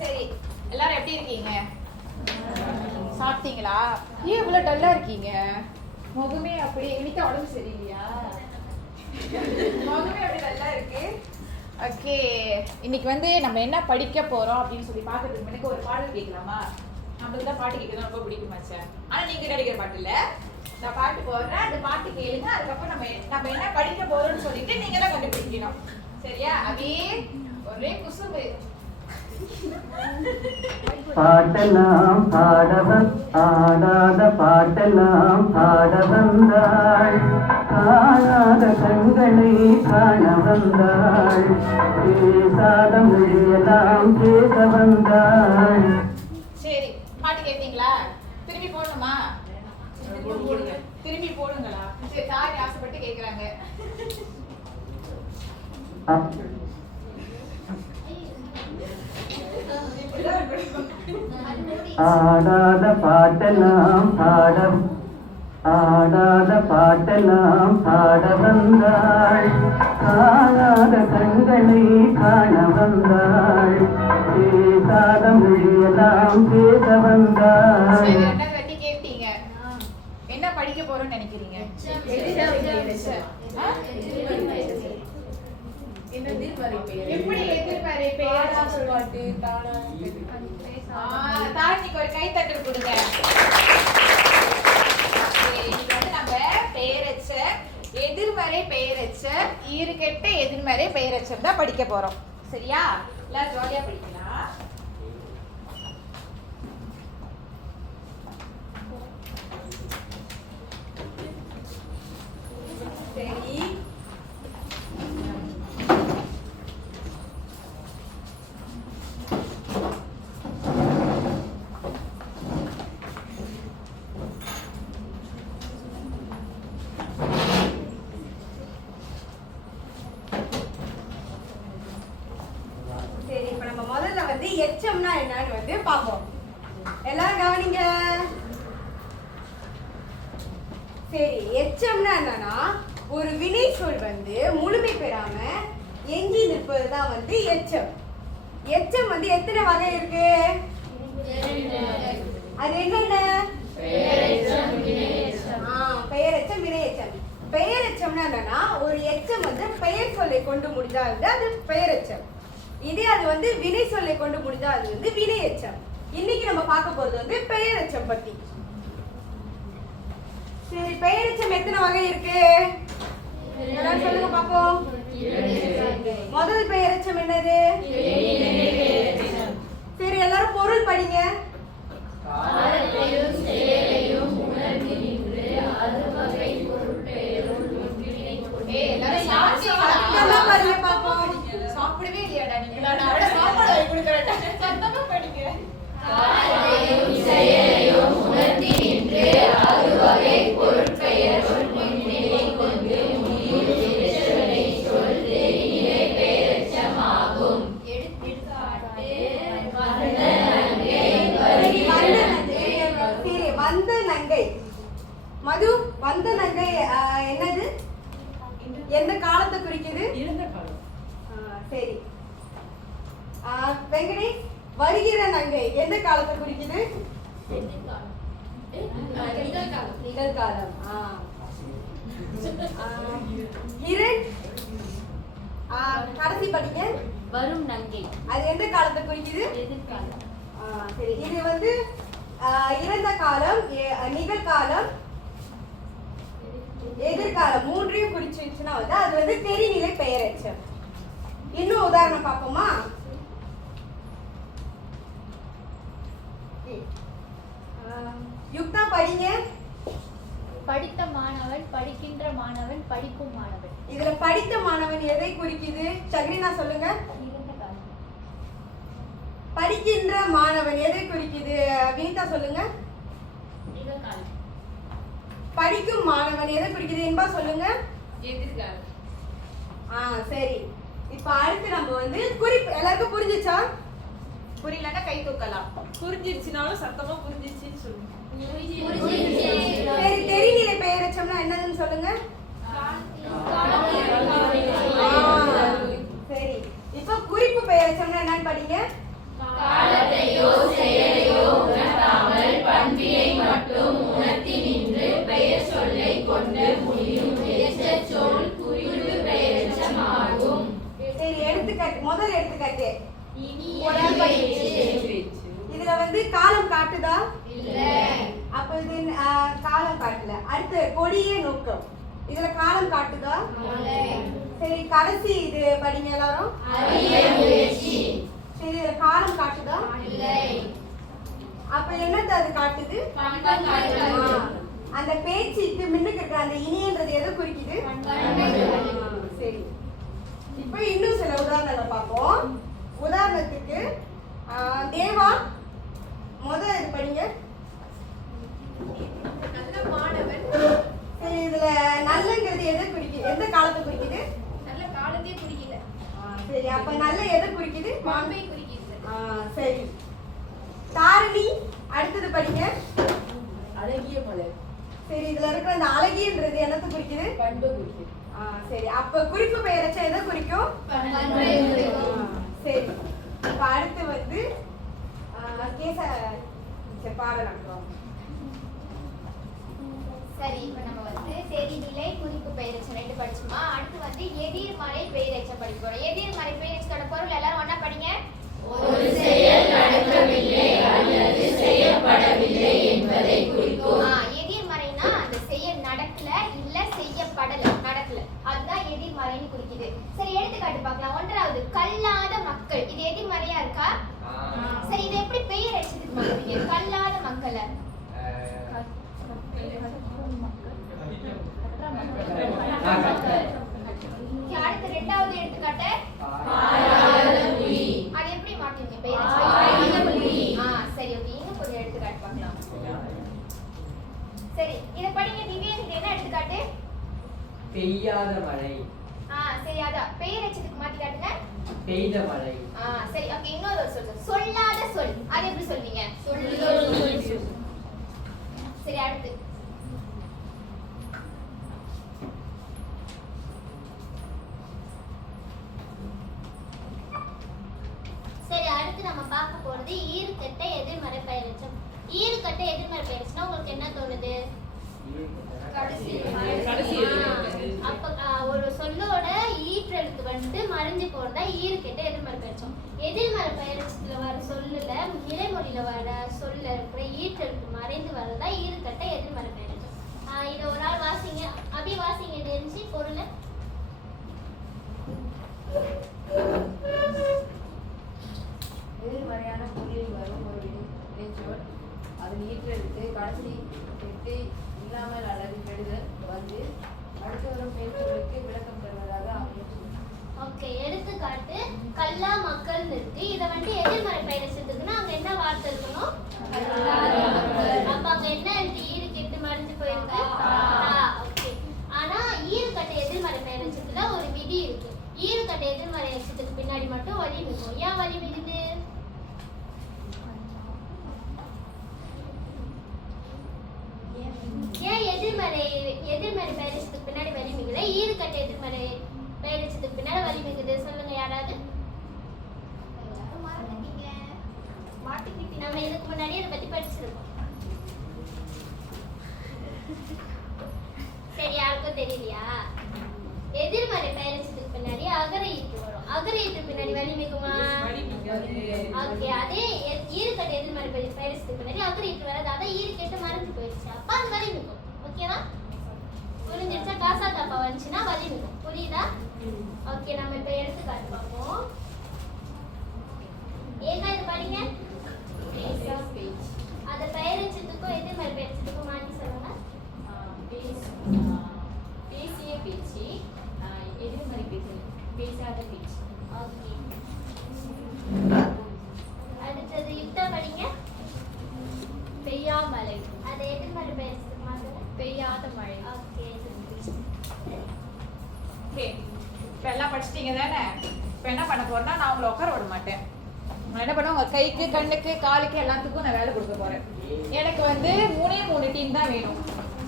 சரி, எல்லாரும் எப்படி இருக்கீங்க? சாப்பிட்டீங்களா? ஏன் இவ்வளவு டல்லா இருக்கீங்க? முகமே அப்படி இன்னைக்கு உடம்பு சரியில்லையா? முகமே அப்படி டல்லா இருக்கு. ஓகே, இன்னைக்கு வந்து நம்ம என்ன படிக்க போறோம் அப்படின்னு சொல்லி பார்க்கறதுக்கு முன்னாடி ஒரு பாடல் கேட்கலாமா? நம்மளுக்கு தான் பாட்டு கேட்கறது ரொம்ப பிடிக்குமாச்சே. ஆனா நீங்க நடிக்கிற பாட்டு இல்ல, நான் பாட்டு போடுறேன், அந்த பாட்டு கேளுங்க. அதுக்கப்புறம் நம்ம என்ன படிக்க போறோம்னு சொல்லிட்டு நீங்க தான் கண்டுபிடிக்கணும். சரியா? அதே ஒரே குசும்பு. பாட்டெல்லாம் பாடவன் ஆடாத பாட்டெல்லாம் பாட வந்தாள், காணாத கண்களை காண வந்தாள், பேசாத மொழியெல்லாம் பேச வந்தாள். சரி, பாட்டு கேட்டீங்களா? திரும்பி போடணுமா? திரும்பி போடுங்களா? சரி, தாரி ஆசைப்பட்டு கேக்குறாங்க. ஆடாத பாட்டெல்லாம் பாட வந்தாள், காணாத கண்களை காண வந்தாள், பேசாத மொழியெல்லாம் பேச வந்தாள். கேட்டீங்க, என்ன படிக்க போறோம்னு நினைக்கிறீங்க? எப்படி எதிர்மறை பெயர் பாட்டு தாரணிக்கு ஒரு கை தட்டல் கொடுங்க. இன்னைக்கு வந்து நம்ம பெயரெச்சர், எதிர்மறை பெயரெச்சர், ஈறுகெட்ட எதிர்மறை பெயரெச்சர் தான் படிக்க போறோம். சரியா? எல்லாரும் ஜாலியா படிக்கலாம். சரி, இப்ப நம்ம முதல்ல வந்து எச்சம்னா என்னன்னு வந்து பாப்போம். எல்லாரும் கவனிங்க. சரி, எச்சம்னா என்னன்னா ஒரு வினை சொல் வந்து முழுமை பெறாம எஞ்சி நிற்பதுதான் வந்து எச்சம். எச்சம் வந்து எத்தனை வகை இருக்கு? அது என்னென்ன? பெயரெச்சம், வினையெச்சம். பெயரெச்சம்னா என்னன்னா ஒரு எச்சம் வந்து பெயர் சொல்லை கொண்டு முடிஞ்சா அது பெயரெச்சம். இதே அது வந்து வினை சொல்லை கொண்டு முடிஞ்சா அது வந்து வினையெச்சம். இன்னைக்கு நம்ம பார்க்க போறது வந்து பெயரெச்சம் பத்தி. சரி, பெயரெச்சம் எத்தனை வகை இருக்கு? எல்லாரும் சொல்லுங்க பாப்போம். முதல் பெயரெச்சம் என்னது? சரி, எல்லாரும் பொருள் படிங்க. சாப்பிடவே இல்லையாடா நீங்களா? சாப்பாடு கொடுக்கறேன், சத்தமா படிங்க. வந்த நங்கை. மது, வந்த நங்கை என்னது? எந்த காலத்தை குறிக்குது? சரி. வெங்கடேஷ், வருகிற நங்கை எந்த காலத்தை குறிக்குது? நிகழ்காலம். ஹிரண், கடைசி படிங்க. வரும் நங்கை அது எந்த காலத்தை குறிக்குது? எதிர்காலம். சரி, இது வந்து இறந்த காலம், நிகழ்காலம், எதிர்காலம் மூன்றையும் குறிச்சிருச்சுன்னா வந்து அது வந்து தெரிநிலை பெயரெச்சம். இன்னும் உதாரணம் பார்ப்போமா? யுக்தா படிங்க. படித்த மாணவன், படிக்கின்ற மாணவன், படிக்கும் மாணவன். இதுல படித்த மாணவன் எதை குறிக்குது? சக்ரினா சொல்லுங்க. படிக்கின்ற மாணவன் எதை குறிக்குது? வினிதா சொல்லுங்க. படிக்கும் மாணவன் எதை குறிக்குது? என்பா சொல்லுங்க. எதிர்காலம். சரி, இப்ப அடுத்து நம்ம வந்து குறிப்பு. எல்லாருக்கும் புரிஞ்சுச்சா? புரியலன்னா கை தூக்கலாம். புரிஞ்சிருச்சுனாலும் சத்தமா புரிஞ்சிருச்சுன்னு சொல்லுங்க. சரி, தெரிநிலை பெயரெச்சம்னா என்னதுன்னு சொல்லுங்க. முதல் எடுத்துக்காட்டு உடல் பயிற்சி. இதுல வந்து காலம் காட்டுதா? இல்லை. அப்ப இது காலம் காட்டல. அடுத்து கொடிய நோக்கம், இதுல காலம் காட்டுதா? இல்லை. சரி, கடைசி இது படிங்க எல்லாரும். அரிய முயற்சி. சரி, இதுல காலம் காட்டுதா? இல்லை. அப்ப என்னத்தை அது காட்டுது? பண்பம் காட்டுது. அந்த பேச்சுக்கு முன்னுக்கு இருக்கிற அந்த இனின்றது எதை குறிக்குது? சரி, இப்ப இன்னும் சில உதாரணங்கள் பார்ப்போம். உதாரணத்துக்கு தேவா முதல் இது படிங்க. நல்ல மாணவன். சரி, இதுல நல்லங்கிறது எதை குறிக்குது? எந்த காலத்தை குறிக்குது? நல்ல காலத்தையே குறிக்கல. சரி, அப்ப நல்ல எதை குறிக்குது? பாம்பை குறிக்கிறது. சரி, தாரணி அடுத்தது படிங்க. அழகிய மலர். சரி, இதுல இருக்கிற அந்த அழகின்றது என்னத்தை குறிக்குது? பண்பு குறிக்கிறது. சரி, அப்ப குறிப்பு பெயரச்ச எதை குறிக்கும்? பண்பை குறிக்கும். சரி, இப்ப அடுத்து வந்து பாட நடத்துறோம். சரி, இப்ப நம்ம வந்து தெரிநிலை குறிப்பு பெயரெச்சம் ரெண்டு படிச்சோமா. அடுத்து வந்து எதிர்மறை பெயரெச்சம் படிக்க போறோம். எதிர்மறை பெயரெச்சத்தோட பொருள் எல்லாரும் ஒண்ணா படிங்க. ஒரு செயல் நடக்கவில்லை அல்லது செய்யப்படவில்லை என்பதை குறிக்கும். எதிர்மறைனா அந்த செயல் நடக்கல இல்ல செய்யப்படல, நடக்கல, அதுதான் எதிர்மறைன்னு குறிக்குது. சரி, எடுத்துக்காட்டு பார்க்கலாம். ஒன்றாவது கல்லாத மக்கள். இது எதிர்மறையா இருக்கா? சரி, இது எப்படி பெயர் வச்சதுக்கு மாத்துவீங்க? கல்லாத மக்களை அடுத்து ரெண்டாவது எடுத்துக்காட்டு அது எப்படி மாத்துவீங்க பெயர்? சரி, ஓகே, இன்னும் கொஞ்சம் எடுத்துக்காட்டு பார்க்கலாம். சரி, இத படிங்க. திவ்யன், இது என்ன எடுத்துக்காட்டு? பெய்யாத மழை. சரி, அதான் பெயர் வச்சதுக்கு மாத்தி காட்டுங்க. பெய்த மழை. சரி, ஓகே, இன்னொரு ஒரு சொல். சொல்லாத சொல். அது எப்படி சொல்வீங்க? சரி, அடுத்து சரி, அடுத்து நம்ம பார்க்க போறது ஈறுகெட்ட எதிர்மறை பெயரெச்சம். ஈறுகெட்ட எதிர்மறை பெயரெச்சம்னா உங்களுக்கு என்ன தோணுது? அப்ப ஒரு சொல்லோட ஈற்றெழுத்து வந்து மறைஞ்சு போறதா ஈறுகெட்ட எதிர்மறை பெயரெச்சம். எதிர்மறை பெயரெச்சத்துல வர சொல்லுல நிலைமொழியில வர சொல்ல இருக்கிற ஈற்றெழுத்து மறைந்து வரதா ஈறுகெட்ட எதிர்மறை பெயரெச்சம். இதை ஒரு ஆள் வாசிங்க. அபி, வாசிங்க. தெரிஞ்சு பொருள் எதிர்மறையான பொருளில் வரும் ஒரு வினைச்சொல் அதன் ஈற்றெழுத்து கடைசி எட்டு இல்லாமல் அல்லது கெடுதல் வந்து அடுத்து வரும் பெயர்ச்சொல்லுக்கு விளக்கம் தருவதாக அமையும். ஓகே, எடுத்துக்காட்டு கல்லா மக்கள் இருக்கு. இதை வந்து எதிர்மறை பெயரெச்சத்துக்குன்னா அங்க என்ன வார்த்தை இருக்கணும்? அப்ப அங்க என்ன இருக்கு? ஈறு கெட்டு மறைஞ்சு போயிருக்கு. ஓகே, ஆனா ஈறுகட்ட எதிர்மறை பெயரெச்சத்துல ஒரு விதி இருக்கு. ஈறுகட்ட எதிர்மறை எச்சத்துக்கு பின்னாடி மட்டும் வலி மிகும். ஏன் வலி மிகுது? ஏன் எதிர்மறை பெயரெச்சத்துக்கு பின்னாடி வலி மிகுது? ஈறுகட்ட எதிர்மறை பெயரெச்சத்துக்கு பின்னாடி வலி மிகுது. சொல்லுங்க யாராவது. நம்ம இதுக்கு முன்னாடி அதை பத்தி படிச்சிருக்கோம். சரி, யாருக்கும் தெரியலையா? எதிர்மறை பெயரெச்சத்துக்கு பின்னாடி அகர ஈற்று வரும். அகர ஈற்று பின்னாடி வலி மிகுமா? ஓகே, அதே ஈறுகட்ட எதிர்மறை பெயரெச்சத்துக்கு பின்னாடி அகர ஈற்று வராது. அதான் ஈறுகெட்டு மறைஞ்சு போயிடுச்சு. அப்ப அது வலி மிகும். ஓகேவா? புரிஞ்சிருச்சா? காசா தாப்பா வந்துச்சுன்னா வலி மிகும். புரியுதா? ஓகே, நம்ம இப்ப எடுத்துக்காட்டு பார்ப்போம். ஏன்னா இது படிங்க. அந்த பெயரெச்சத்துக்கும் எதிர்மறை பெயரெச்சத்துக்கும் மாற்றி சொல்லுங்க. பேசிய பேச்சு, எதிர்மறை பேச்சு பேசாத பேச்சு. ஓகே, அடுத்தது யுக்தா படிங்க. பெய்யாமலை, அதை எதிர்மறை பெயரெச்சத்துக்கு மாற்றுங்க. பெய்யாத மழை. ஓகே, ஓகே, இப்போ எல்லாம் படிச்சிட்டீங்க தானே? இப்போ என்ன பண்ண போறேன்னா நான் உங்களை உட்கார விட மாட்டேன். நான் என்ன பண்ணுவேன், உங்கள் கைக்கு கண்ணுக்கு காலுக்கு எல்லாத்துக்கும் நான் வேலை கொடுக்க போறேன். எனக்கு வந்து 3 டீம் தான் வேணும்.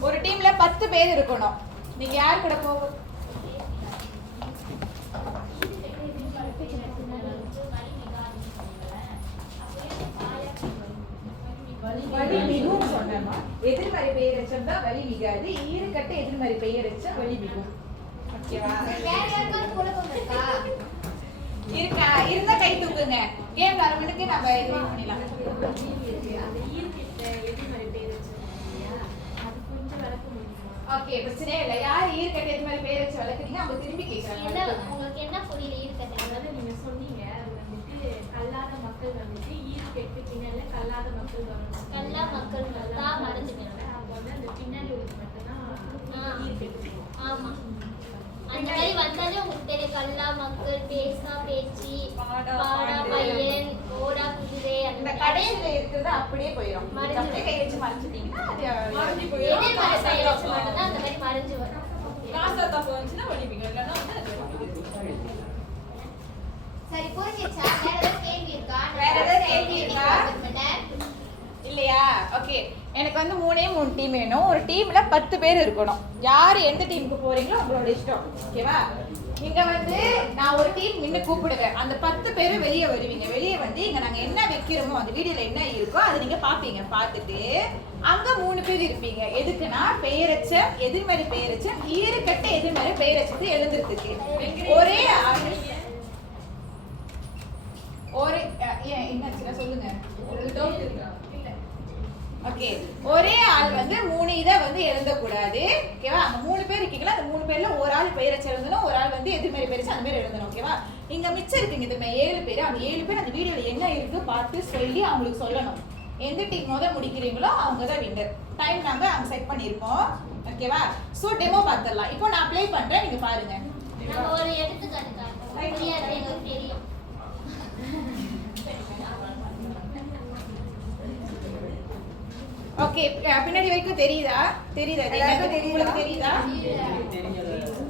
ஒரு டீம்ல 10 பேர் இருக்கணும். நீங்க யார் கூட போக? வலி மிகும் சொன்னேம்மா. எதிர்மறை பெயரெச்சம் தான் வலி மிகாது. ஈறுகட்ட எதிர்மறை பெயரெச்சம் வலி மிகும். ஓகேவா? வேற யாருக்காவது குழப்பம் இருக்கா? இருக்கா இருந்தா கை தூக்குங்க. கேம் விளையாடுறதுக்கு நம்ம இது பண்ணிடலாம். அந்த ஈர்க்கிட்ட எதிர்மறை பேர் வச்சிருக்கோம் அது கொஞ்சம் விளக்க முடியுமா? ஓகே, பிரச்சனையே இல்லை. யார் ஈர்க்கட்ட இது மாதிரி பேர் வச்சு வளர்க்குறீங்க அவங்க திரும்பி என்ன கேட்குறாங்க. உங்களுக்கு என்ன புரியல ஈர்க்கட்டை? அதாவது நீங்க சொன்னீங்க அது வந்துட்டு கல்லாத மக்கள் வந்துட்டு ஈர்க்கெட்டு பின்னால கல்லாத மக்கள் வரணும். கல்லா மக்கள் தான் மறந்துட்டேன். அப்போ வந்து அந்த பின்னாடி உள்ளது மட்டும்தான் ஈர்க்கெட்டு. ஆமா, அந்த மாதிரி வந்தாலே உங்களுக்கு தெரியும். கல்லா மக்கள், பேசா பேச்சு, பாடா பையன், ஓடா குதிரை, இந்த அந்த கடைசியில இருக்கிறது அப்படியே போயிடும். மறைஞ்சு அப்படியே கை வச்சு மறைச்சிட்டீங்கன்னா அது மறைஞ்சு எதிர்மறை போயிடும். பெயர் வச்சு மட்டும்தான் அந்த மாதிரி மறைஞ்சு வரும். காசா தப்பு வந்துச்சுன்னா ஒழிப்பீங்க, இல்லைன்னா வந்து அது சரி, புரிஞ்சிச்சா? வேற ஏதாவது கேள்வி இருக்கா? வேற ஏதாவது கேள்வி இருக்கா? இருக்கா? இல்லையா? ஓகே, எனக்கு வந்து 3 டீம் வேணும். ஒரு டீம்ல 10 பேர் இருக்கணும். யார் எந்த டீமுக்கு போறீங்களோ உங்களோட இஷ்டம். ஓகேவா? இங்க வந்து நான் ஒரு டீம் நின்று கூப்பிடுவேன். அந்த 10 பேரும் வெளியே வருவீங்க. வெளியே வந்து இங்க நாங்க என்ன வைக்கிறோமோ அந்த வீடியோல என்ன இருக்கோ அதை நீங்க பாப்பீங்க. பார்த்துட்டு அங்க 3 பேர் இருப்பீங்க. எதுக்குன்னா பெயரச்சம், எதிர்மறை பெயரச்சம், ஈறுகட்ட எதிர்மறை பெயரச்சத்தை எழுதுறதுக்கு. ஒரே ஒரு என்னாச்சுன்னா சொல்லுங்க. ஒரு டவுட் இருக்கா? ஓகே, ஒரே ஆள் வந்து 3 இதை வந்து எழுதக்கூடாது. ஓகேவா? அந்த 3 பேர் இருக்கீங்களா, அந்த 3 பேர்ல ஒரு ஆள் பெயரச்சு எழுதணும், ஒரு ஆள் வந்து எதிர்மறை பெயரச்சு அந்த மாதிரி எழுதணும். ஓகேவா? இங்க மிச்சம் இருக்குங்க இதுமே 7 பேர். அந்த 7 பேர் அந்த வீடியோல என்ன இருக்கு பார்த்து சொல்லி அவங்களுக்கு சொல்லணும். எந்த டீம் முதல் முடிக்கிறீங்களோ அவங்க தான் வின்னர். டைம் நாங்க அங்க செட் பண்ணியிருக்கோம். ஓகேவா? ஸோ டெமோ பார்த்துடலாம். இப்போ நான் ப்ளே பண்றேன், நீங்க பாருங்க. நம்ம ஒரு எடுத்துக்காட்டு காட்டுறோம். புரியாது, எங்களுக்கு தெரியும். ஓகே, பின்னாடி வரைக்கும் தெரியுதா? தெரியுதா? உங்களுக்கு தெரியுதா?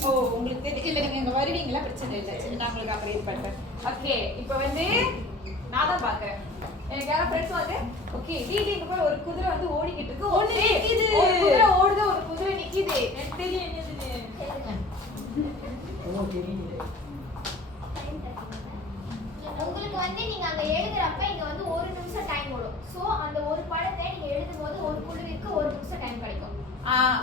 ஓ, உங்களுக்கு தெரியும். இல்லை, நீங்க இங்க வருவீங்களா? பிரச்சனை இல்லை. சரி, நான் உங்களுக்கு அப்புறம் இது பண்றேன். ஓகே, இப்போ வந்து நான் தான் பார்க்கறேன். எனக்கு யாரோ ஃப்ரெண்ட்ஸ் வந்து ஓகே வீட்டுக்கு போய் ஒரு குதிரை வந்து ஓடிக்கிட்டு இருக்கு. ஒண்ணு நிக்குது. ஒரு குதிரை ஓடுது, ஒரு குதிரை நிக்குது. எனக்கு தெரியும் என்னதுன்னு. உங்களுக்கு வந்து நீங்க அங்க எழுதுறப்ப இங்க வந்து 1 நிமிஷம் டைம் ஓடும். சோ அந்த ஒரு படத்தை நீங்க எழுதும்போது ஒரு குழுவிற்கு 1 நிமிஷம் டைம் கிடைக்கும்.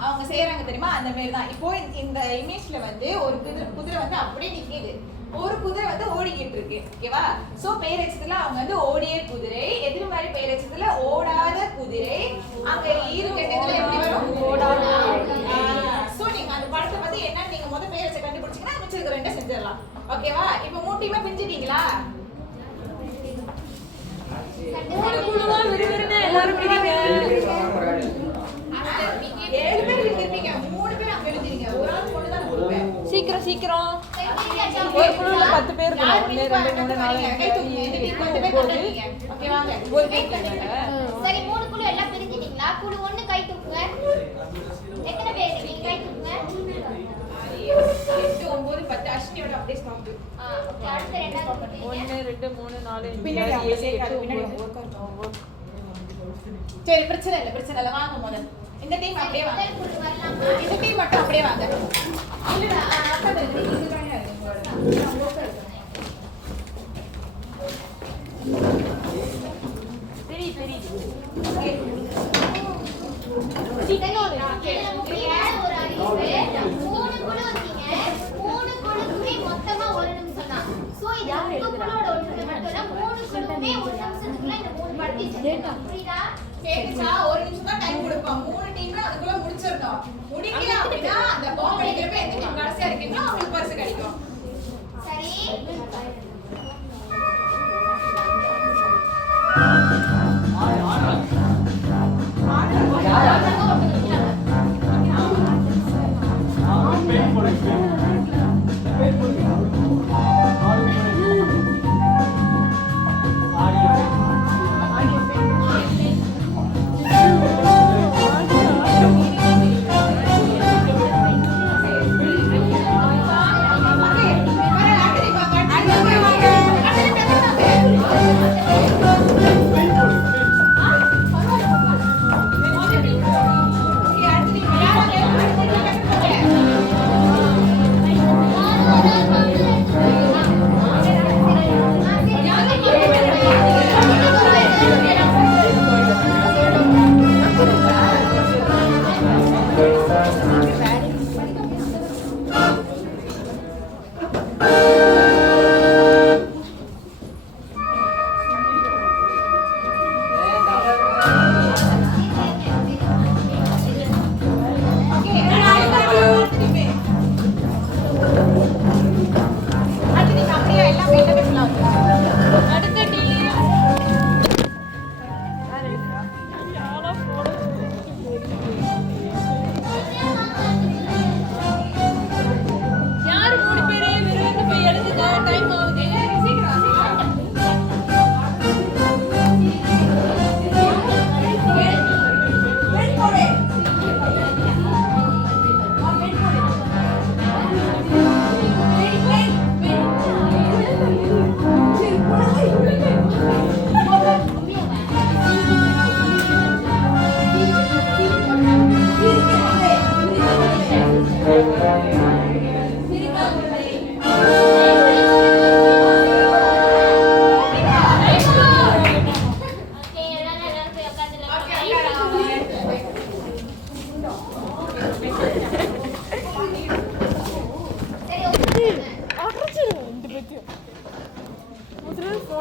அவங்க செய்யறாங்க தெரியுமா? அந்த மாதிரி தான். இப்போ இந்த இமேஜ்ல வந்து ஒரு குதிரை வந்து அப்படியே நிக்குது, ஒரு குதிரை வந்து ஓடிக்கிட்டு இருக்கு. ஓகேவா? சோ பெயரச்சத்துல அவங்க வந்து ஓடிய குதிரை, எதிர்மறை பெயரச்சத்துல ஓடாத குதிரை, அங்க ஈறுகெட்டதுல எப்படி வரும்? ஓடாத. சோ நீங்க அந்த படத்தை வந்து என்ன நீங்க முதல் பெயரச்ச கண்டுபிடிச்சீங்கன்னா மிச்சம் ரெண்டே செஞ்சிடலாம். ஓகேவா? இப்போ 3 டீமா பிரிஞ்சிட்டீங்களா? 3 குழுவா விறுவிறுன்னு எல்லாரும் பிரிங்க. 7 பேர் இருப்பீங்க, 3 பேர் அங்க எழுதிருங்க. ஒரு ஆள் மட்டும் தான் கொடுப்பேன். சீக்கிரம் ஒரு குழுல 10 பேர் இருக்கணும். 1 2 3 4 ஓகே வாங்க. சரி, 3 குழு எல்லாம் பிரிஞ்சிட்டீங்களா? குழு 1 கை தூக்குங்க. எத்தனை பேர் இருக்கீங்க? கை தூக்குங்க. 8 9 10 அஷ்னியோட அப்படியே ஸ்டாப். ஓகே, அடுத்து ரெண்டாவது குழு. 1 2 3 4 பின்னாடி 5 7 8 பின்னாடி 9. சரி, பிரச்சனை இல்லை. வாங்க முதல்ல. இந்த டீம் அப்படியே வாங்க. முதல் குழு வரலாமா? இந்த டீம் மட்டும் அப்படியே வாங்க. இல்லடா, உட்கார்ந்து நீங்க தானே உங்களோட. நான் உட்கார்ந்து. இதுல முக்கியமான ஒரு அறிவு. 3 குழு இருக்கீங்க. 3 குழுக்குமே மொத்தமா 1 நிமிஷம் தான். சோ இது உங்க குழுவோட ஒற்றுமை மட்டும் இல்ல, 3 குழுவுமே 1 நிமிஷத்துக்குள்ள இந்த 3 படத்தையும் செஞ்சிடலாம். புரியுதா? கேக்குச்சா? 1 நிமிஷம் தான் டைம் கொடுப்போம். 3 டீம்ல அதுக்குள்ள முடிச்சிரணும். முடிக்கல அப்படினா அந்த பால் அடிக்கிறப்ப எந்த டீம் கடைசியா இருக்கீங்களோ அவங்களுக்கு பரிசு கிடைக்கும். சரி, ஓகே, அடுத்து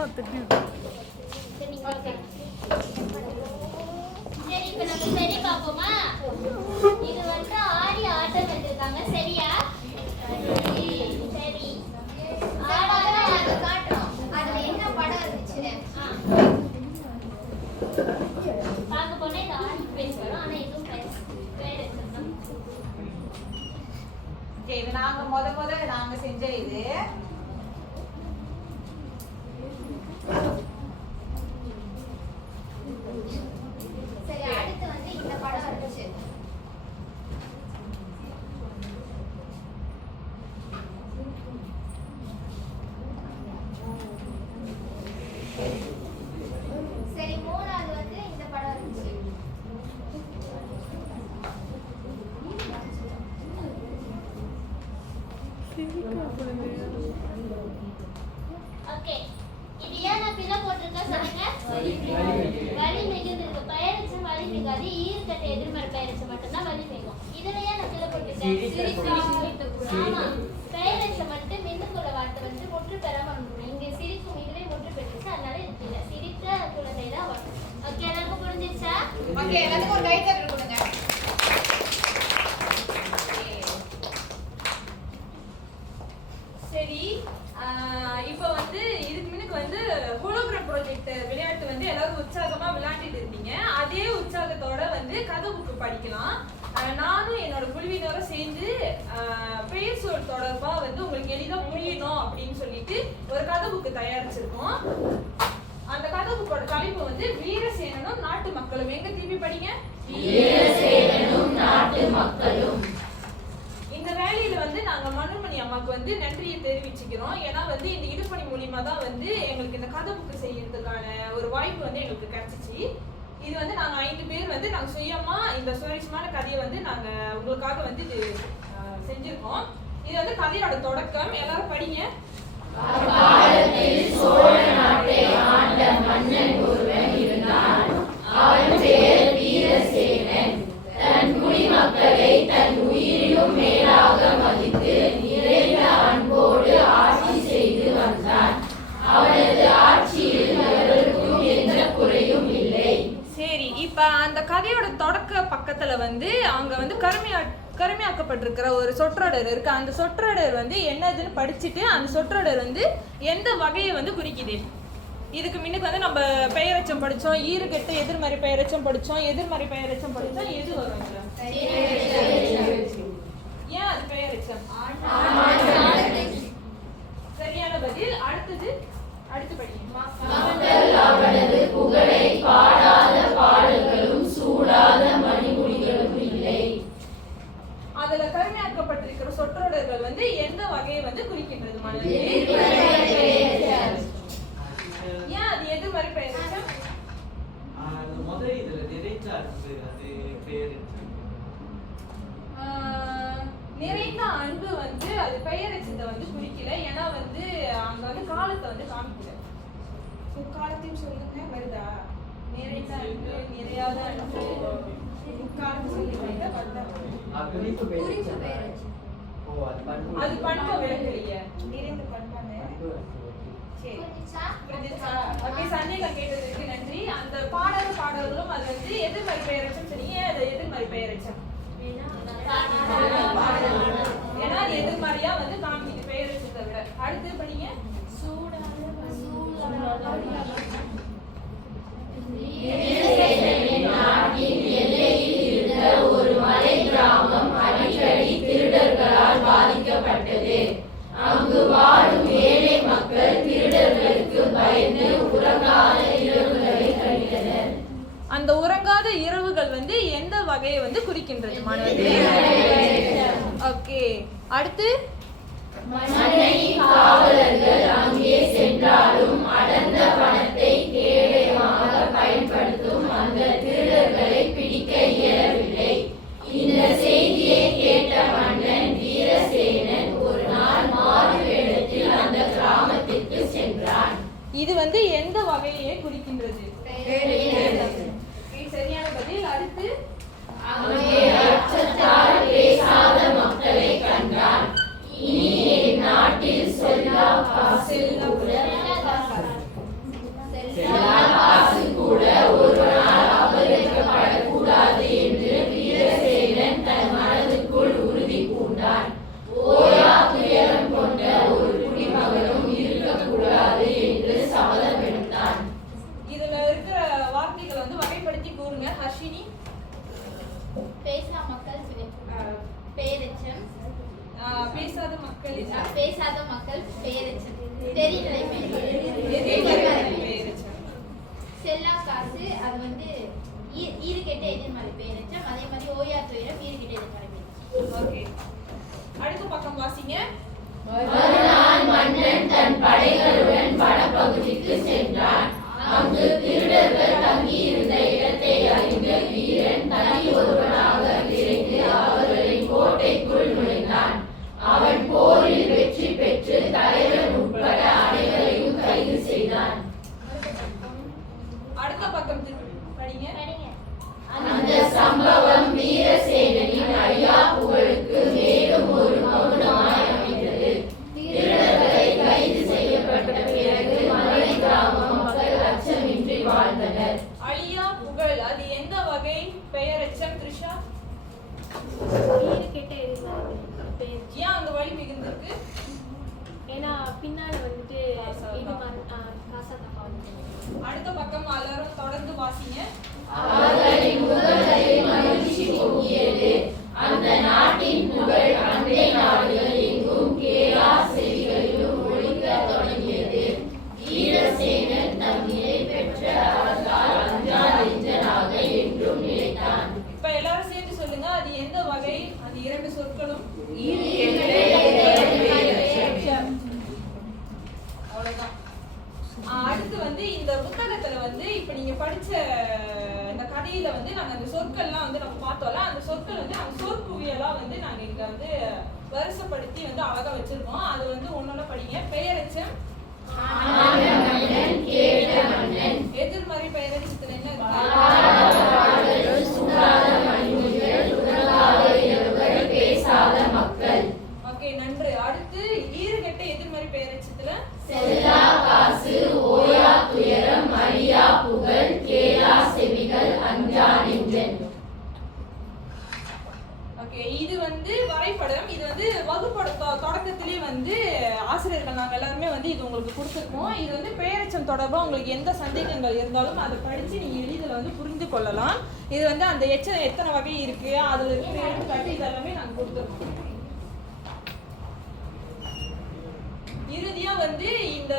போன திருப்பி விட்டு. சரி நீங்க சரி இப்ப நம்ம சரி பாப்போமா? இது வந்து ஆடி ஆட்டம் வந்திருக்காங்க சரியா? சரி ஆடாத நாங்க காட்டுறோம். அதுல என்ன படம் இருந்துச்சுன்னு பார்க்க போனா இந்த ஆடி பேர் வரும். ஆனா இதுவும் பேர் வச்சிருந்தோம். இது நாங்க முத நாங்க செஞ்ச இது. சரி அடுத்து வந்து இந்த படம் இருந்துச்சு. சரி மூணாவது வந்து இந்த படம் இருந்துச்சு. ஓகே இது ஏன் நான் பிள்ளை போட்டிருக்கேன் சொல்லுங்க. வலி மிகுந்திருக்கு. பெயரச்சம் வலி மிகாது. ஈர்க்கட்ட எதிர்மறை பெயரச்சம் மட்டும்தான் வலி மிகும். இதுல ஏன் நான் பிள்ளை போட்டிருக்கேன். ஆமா பெயரச்சம் மட்டும் மின்னுக்குள்ள வார்த்தை வந்து முற்று பெறாம வந்துடும். இங்க சிரிக்கும் இதுவே முற்று பெற்றுச்சு. அதனால இது இல்லை. சிரித்த குழந்தை தான் வரும். ஓகே எல்லாருக்கும் புரிஞ்சிருச்சா? ஓகே எல்லாத்துக்கும் ஒரு கை தட்டல் கொடுங்க. சரி இப்போ வந்து இதுக்கு முன்னுக்கு வந்து ஹோலோகிராம் ப்ராஜெக்ட் விளையாட்டு வந்து எல்லாரும் உற்சாகமா விளையாண்டுட்டு இருந்தீங்க. அதே உற்சாகத்தோட வந்து கதை புக்கு படிக்கலாம். நானும் என்னோட குழுவினரும் சேர்ந்து பெயர் சொல் தொடர்பா வந்து உங்களுக்கு எளிதா புரியணும் அப்படின்னு சொல்லிட்டு ஒரு கதை புக்கு தயாரிச்சிருக்கோம். அந்த கதை புக்கோட தலைப்பு வந்து வீரசேனனும் நாட்டு மக்களும். எங்க திருப்பி படிங்க. வீரசேனனும் நாட்டு மக்களும். இந்த வேலையில வந்து நாங்க மனோன்மணி அம்மாக்கு வந்து நன்றியை தெரிவிச்சுக்கிறோம். ஏன்னா வந்து இந்த இடுப்பணி மூலியமா தான் வந்து எங்களுக்கு இந்த கதை புக்கு செய்யறதுக்கான ஒரு வாய்ப்பு வந்து எங்களுக்கு கிடைச்சிச்சு. இது வந்து நாங்க 5 பேர் வந்து நாங்க சுயமா இந்த சுவாரஸ்யமான கதையை வந்து நாங்க உங்களுக்காக வந்து இது செஞ்சிருக்கோம். இது வந்து கதையோட தொடக்கம். எல்லாரும் படிங்க. சோழ நாட்டை ஆண்ட மன்னன் ஒருவன் இருந்தான். அவன் பெயர் வீரசேனன். தன் குடிமக்களை தன் உயிரிலும் மேலாக மதித்து நிறைந்த அன்போடு ஆட்சி செய்து வந்தான். அவனது ஆட்சியில் எவருக்கும் எந்த குறையும் இல்லை. சரி இப்ப அந்த கதையோட தொடக்க பக்கத்துல வந்து அங்க வந்து கருமையாக்கப்பட்டிருக்கிற ஒரு சொற்றொடர் இருக்கு. அந்த சொற்றொடர் வந்து என்னதுன்னு படிச்சுட்டு அந்த சொற்றொடர் வந்து எந்த வகையை வந்து குறிக்குது. இதுக்கு முன்னுக்கு வந்து நம்ம பெயரச்சம் படிச்சோம், ஈறுகெட்டு எதிர்மறை பெயரச்சம் படிச்சோம், எதிர்மறை பெயரச்சம் படிச்சோம். எது வரும்? ஏன் அது பெயரச்சம்? சரியான பதில். அடுத்து படிங்க. மக்கள் அவனது புகழை பாடாத பாடல்களும் சூடாத மணிமுடிகளும் இல்லை. அதுல கருமையாக்கப்பட்டிருக்கிற சொற்றொடர்கள் வந்து எந்த வகையை வந்து குறிக்கின்றது? ஏன் அது எதிர்மறை பெயரச்சம்? நிறைந்த அன்பு வந்து அது பெயரச்சத்தை வந்து குறிக்கல. ஏன்னா வந்து அங்க வந்து காலத்தை வந்து காமிக்கல. காலத்தையும் சொல்லுங்க. வருதா? நிறைந்த அன்பு, நிறையாத அன்பு, காலத்தை சொல்லுங்க. அது பண்பை விளக்கலையே. நிறைந்த பண்பான. சரி புரிஞ்சுச்சா? ஓகே சந்தியா கேட்டதுக்கு நன்றி. அந்த பாடல்களும் அது வந்து எதிர்மறை பெயரச்சம். சரி ஏன் அது எதிர்மறை பெயரச்சம்? ஏன்னா அது எதிர்மறையா வந்து காமிக்குது பெயரச்சத்தை விட. அடுத்து படிங்க. நாட்டின் எல்லையில் இருந்த ஒரு மலை கிராமம் அடிக்கடி திருடர்களால் பாதிக்கப்பட்டது. அங்கு வாழும் ஏழை மக்கள் திருடர்களுக்கு பயந்து உறங்காத இரவுகளை கழித்தனர். அந்த உறங்காத இரவுகள் வந்து எந்த வகையை வந்து குறிக்கின்றது மாணவர்களே? ஓகே அடுத்து. மன்னனின் காவலர்கள் அங்கே சென்றாலும் அடர்ந்த வனத்தை கேடயமாக பயன்படுத்தும் அந்த திருடர்களை பிடிக்க இயலவில்லை. இந்த செய்தியை கேட்ட மன்னன் வீரசேனன் ஒரு நாள் மாறு வேடத்தில் அந்த கிராமத்திற்கு சென்றான். இது வந்து எந்த வகையை குறிக்கின்றது? சரியான பதில். அடுத்து. அங்கே அச்சத்தால் பேசாத மக்களை கண்டான். இனி என் நாட்டில் தெரிநிலை பெயரெச்சம். எதிர்மறை பெயரெச்சம். செல்லா காசு அது வந்து ஈறுகெட்ட எதிர்மறை பெயரெச்சம். அதே மாதிரி ஓயா துயரம் ஈறுகெட்ட எதிர்மறை பெயரெச்சம். ஓகே, அடுத்த பக்கம் வாசிங்க. மறுநாள் மன்னன் தன் படைகளுடன் வடபகுதிக்கு சென்றான். அங்கு திருடர்கள் தங்கியிருந்த இடத்தை அறிந்த வீரன் தனி ஒருவனாக விரைந்து அவர்களின் கோட்டைக்குள் நுழைந்தான். அவன் போரில் வெற்றி பெற்று தலைவன் உட்பட அனைவரையும் கைது செய்தான். அடுத்த பக்கம் படிங்க. அந்த சம்பவம் வீரசேனனின் அழியா புகழுக்கு மேலும் ஒரு மகுடமாய் அமைந்தது. திருடர்களை கைது செய்யப்பட்ட பிறகு மலை கிராம மக்கள் அச்சமின்றி வாழ்ந்தனர். அழியா புகழ் அது எந்த வகை பெயரெச்சம் த்ரிஷா? ஈறுகெட்ட எதிர்மறை பெயரெச்சம். ஏன் அங்க வழி மிகுந்திருக்கு? ஏன்னா பின்னால வந்துட்டு இது காசா தப்பா வந்து. அடுத்த பக்கம் எல்லாரும் தொடர்ந்து வாசிங்க. அவர்களின் முகங்களில் மகிழ்ச்சி பொங்கியது. அந்த நாட்டின் புகழ் அண்டை நாடுகள் எங்கும் கேரா செவிகளிலும் ஒலிக்கத் தொடங்கியது. வீரசேனன் தம் நிலை பெற்ற அரசால் அஞ்சா நெஞ்சனாக என்றும் நிலைத்தான். இப்ப எல்லாரும் சேர்த்து சொல்லுங்க, அது எந்த வகை? அது இரண்டு சொற்களும். அவ்வளவுதான். அடுத்து வந்து இந்த புத்தகத்துல வந்து இப்ப நீங்க படிச்ச இந்த கதையில வந்து நாங்க அந்த சொற்கள்லாம் வந்து நம்ம பார்த்தோம்ல, அந்த சொற்கள் வந்து நாங்க சொற்குவியலா வந்து நாங்க இங்க வந்து வரிசைப்படுத்தி வந்து அழகா வச்சிருக்கோம். அது வந்து ஒன்னொன்னு படிங்க. பெயரெச்சம் எதிர்மறை பெயரெச்சத்துல என்ன இருக்கு? பேசாத மக்கள். ஓகே, நன்று. அடுத்து ஈறுகெட்ட எதிர்மறை பெயரெச்சத்துல செல்லா காசு, ஓயா துயரம், அழியா புகழ், கேளா செவிகள், அஞ்சா நெஞ்சன். ஓகே, இது வந்து வரைபடம். இது வந்து வகுப்போட தொடக்கத்திலே வந்து ஆசிரியர்கள் நாங்கள் எல்லாருமே வந்து இது உங்களுக்கு கொடுத்துருக்கோம். இது வந்து பெயரெச்சம் தொடர்பாக உங்களுக்கு எந்த சந்தேகங்கள் இருந்தாலும் அதை படித்து நீங்கள் எளிதில் வந்து புரிந்து கொள்ளலாம். இது வந்து அந்த எச்சம் எத்தனை வகை இருக்குது, அதில் இருக்கிற எடுத்துக்காட்டு இதெல்லாமே நாங்கள் கொடுத்துருக்கோம். இறுதியா வந்து இந்த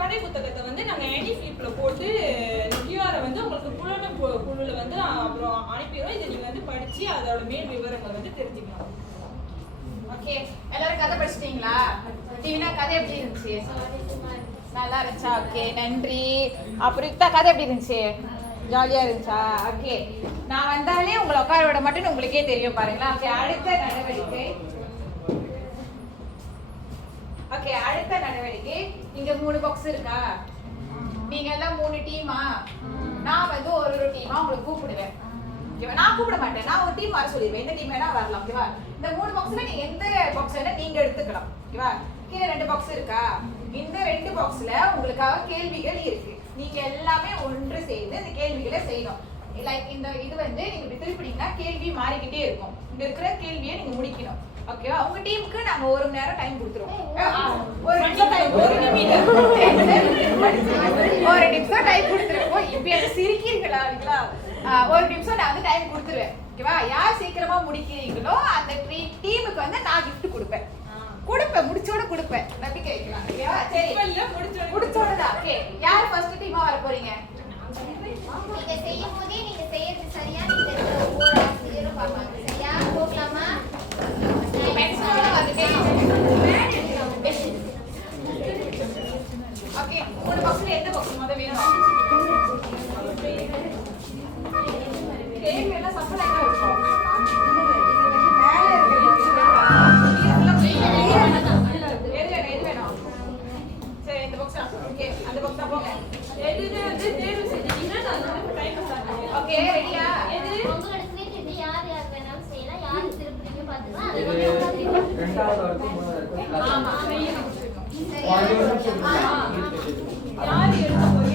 கதை புத்தகத்தை வந்து நாங்க ஐடி ஃபிளிப்ல போட்டு கியூஆரை வந்து உங்களுக்கு குழுல வந்து அப்புறம் அனுப்பிடுவோம். இதை நீங்க வந்து படிச்சு அதோட மேல் விவரங்கள் வந்து தெரிஞ்சுக்கலாம். ஓகே, எல்லாரும் கதை படிச்சிட்டீங்களா? டிவினா கதை எப்படி இருந்துச்சு? நல்லா இருந்துச்சா? ஓகே, நன்றி. அப்புறம் இந்த கதை எப்படி இருந்துச்சு? ஜாலியா இருந்துச்சா? ஓகே, நான் வந்தாலே உங்களை உட்கார விட மாட்டேன்னு உங்களுக்கே தெரியும் பாருங்களா. ஓகே, அடுத்த நடவடிக்கை. ஓகே, அடுத்த நடவடிக்கை. இங்க 3 பாக்ஸ் இருக்கா? நீங்க எல்லாம் 3 டீமா? நான் வந்து ஒரு டீமா உங்களுக்கு கூப்பிடுவேன். ஓகேவா? நான் கூப்பிட மாட்டேன், நான் ஒரு டீம் வர சொல்லிடுவேன். எந்த டீம் வேணா வரலாம். ஓகேவா? இந்த 3 பாக்ஸ்ல நீங்க எந்த பாக்ஸ் வேணா நீங்க எடுத்துக்கலாம். ஓகேவா? கீழே 2 பாக்ஸ் இருக்கா? இந்த 2 பாக்ஸ்ல உங்களுக்காக கேள்விகள் இருக்கு. நீங்க எல்லாமே ஒன்று சேர்ந்து இந்த கேள்விகளை செய்யணும். லைக் இந்த இது வந்து நீங்க இப்படி திருப்பினீங்கன்னா கேள்வி மாறிக்கிட்டே இருக்கும். இங்க இருக்கிற கேள்வியை நீங்க முடிக்கணும். ஓகேவா? உங்க டீமுக்கு நாங்க 1 மணி நேரம் டைம் கொடுத்துருவோம். ஒரு நிமிஷம் டைம் கொடுத்துருவோம். இப்ப என்ன சிரிக்கிறீங்களா? ஒரு நிமிஷம் நான் வந்து டைம் கொடுத்துருவேன். ஓகேவா? யார் சீக்கிரமா முடிக்கிறீங்களோ அந்த டீமுக்கு வந்து நான் கிஃப்ட் கொடுப்பேன். முடிச்சோட கொடுப்பேன். நம்பிக்கை வைக்கலாம். ஓகேவா? சரி, முடிச்சோட தான். ஓகே, யார் ஃபர்ஸ்ட் டீமா வர போறீங்க? நீங்க செய்யும் போதே நீங்க செய்யறது சரியா நீங்க ஒவ்வொரு ஆசிரியரும் பார்ப்பாங்க. சரியா? போகலாமா? ஓகே, 3 பாக்ஸ்ல எந்த பாக்ஸ் முத வேணும்? கேள்வி எல்லாம் சப்பல என்ன இருக்கும்? மேல எது வேணும்? சரி, இந்த பாக்ஸ். ஓகே, அந்த பாக்ஸ் தான் போங்க. எது வந்து தேர்வு செஞ்சீங்கன்னா நான் டைம் ஸ்டார்ட் பண்ணுவேன். ஓகே, ரெடியா? எது உங்களோட ஸ்கிரீன் இது யார் வேணாலும் செய்யலாம். யார் திருப்பிங்க பாத்துக்கலாம். அது ரெண்டாவது வரைக்கும் மூணாவது வரைக்கும் ஆமா, செய்யணும். யாரு எடுக்க போறீங்க? 1 2 3.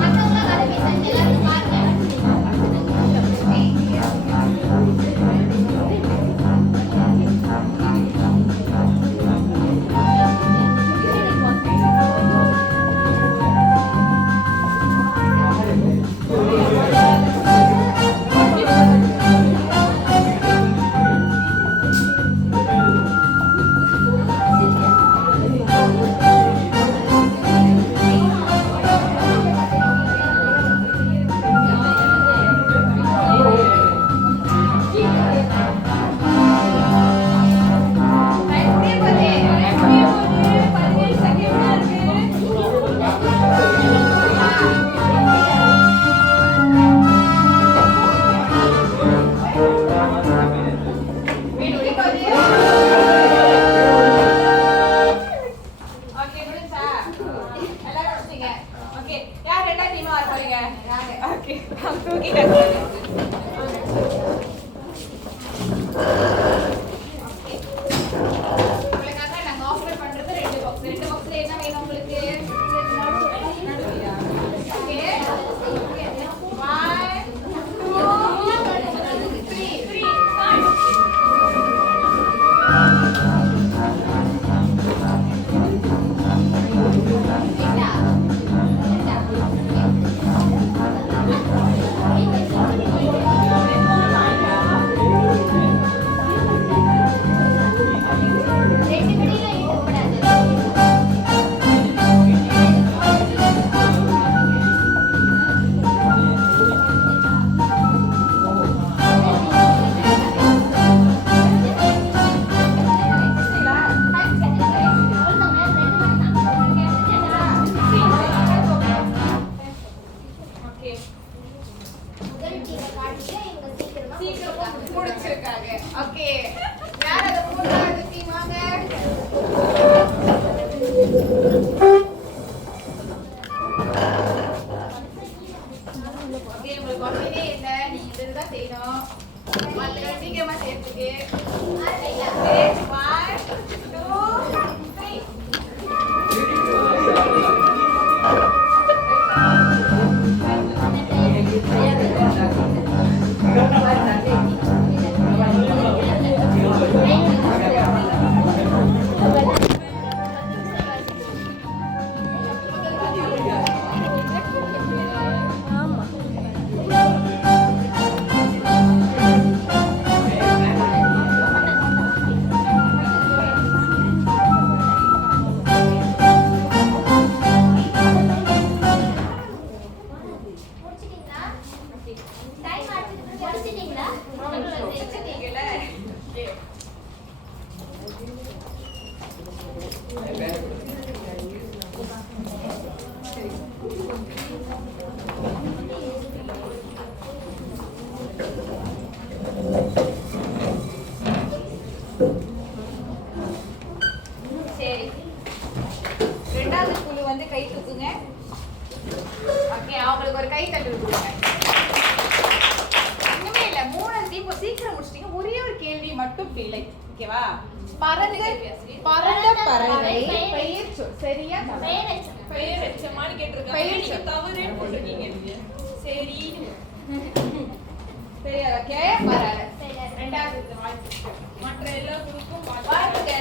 மத்தவங்க கதை பேசுறாங்க. எல்லாரும் பாருங்க. தூக்கிட்டாங்க. உங்களுக்காக நாங்க ஆஃபர் பண்றது 2 பாக்ஸ். 2 பாக்ஸ்ல என்ன வேணும் உங்களுக்கு? நடுவுலையா? ஓகே. 1 2 3 start. ஓகே. சீக்கிரமா முடிச்சிருக்காங்க. ஓகே. யார் அது மூணாவது டீம் வாங்க. ஓகே, உங்களுக்கு ஒண்ணுமே இல்ல. நீங்க இதுதான் செய்யணும். மத்த சீக்கிரமா செய்யறதுக்கு. 1 2 3. முடிச்சிட்டீங்களா? ஓகே. சரி. ரெண்டாவது குழு வந்து கை தூக்குங்க. ஓகே, அவங்களுக்கு ஒரு கை தட்டு கொடுங்க. ஒண்ணுமே இல்ல, 3 டீம் சீக்கிரம் முடிச்சிட்டீங்க. ஒரே ஒரு கேள்வி மட்டும் பிள்ளை. ஓகேவா? பறந்த பறவை பெயர் சொல். சரியா? பெயர் வச்சமான்னு கேட்டிருக்காங்க. பெயர் நீங்க சொல். தவறே போட்டுருக்கீங்க. சரி. சரியா? ஓகே, பரவாயில்ல. ரெண்டாவது மற்ற எல்லா குரூப்பும் வாழ்த்துங்க.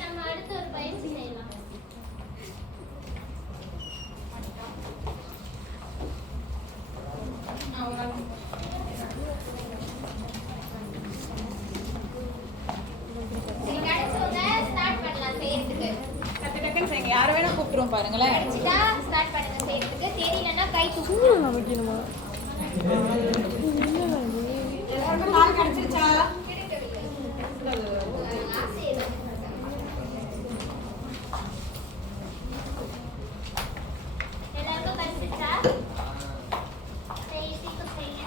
நம்ம அடுத்து ஒரு பயிற்சி செய்யலாம். நீங்க அடிச்சவங்க ஸ்டார்ட் பண்ணலாம் செய்யறதுக்கு. டக்கு டக்குன்னு செய்யுங்க. யாரை வேணா கூப்பிட்டுருவோம் பாருங்களேன். அடிச்சிட்டா ஸ்டார்ட் பண்ணுங்க செய்யறதுக்கு. தெரியலன்னா கை தூக்குங்க. எல்லாருக்கும் கால் கிடைச்சிருச்சா? எல்லாருக்கும் கிடைச்சிருச்சா? சீக்கிரம் செய்யுங்க.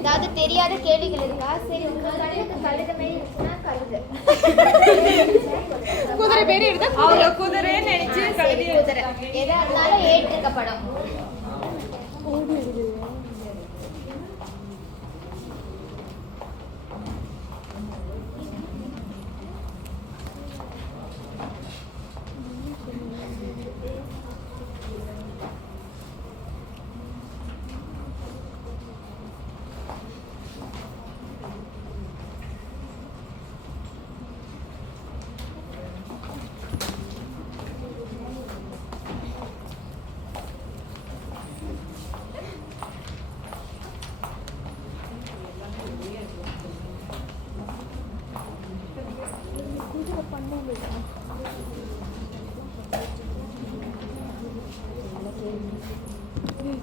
ஏதாவது தெரியாத கேள்விகள் இருக்கா? சரி, உங்க கண்ணுக்கு கழுத மாதிரி இருந்துச்சுன்னா கழுத. குதிரை பேரு எடுத்தா அவங்க குதிரைன்னு நினைச்சு சரி, குதிரை. எதா இருந்தாலும் ஏற்றுக்கப்படும்.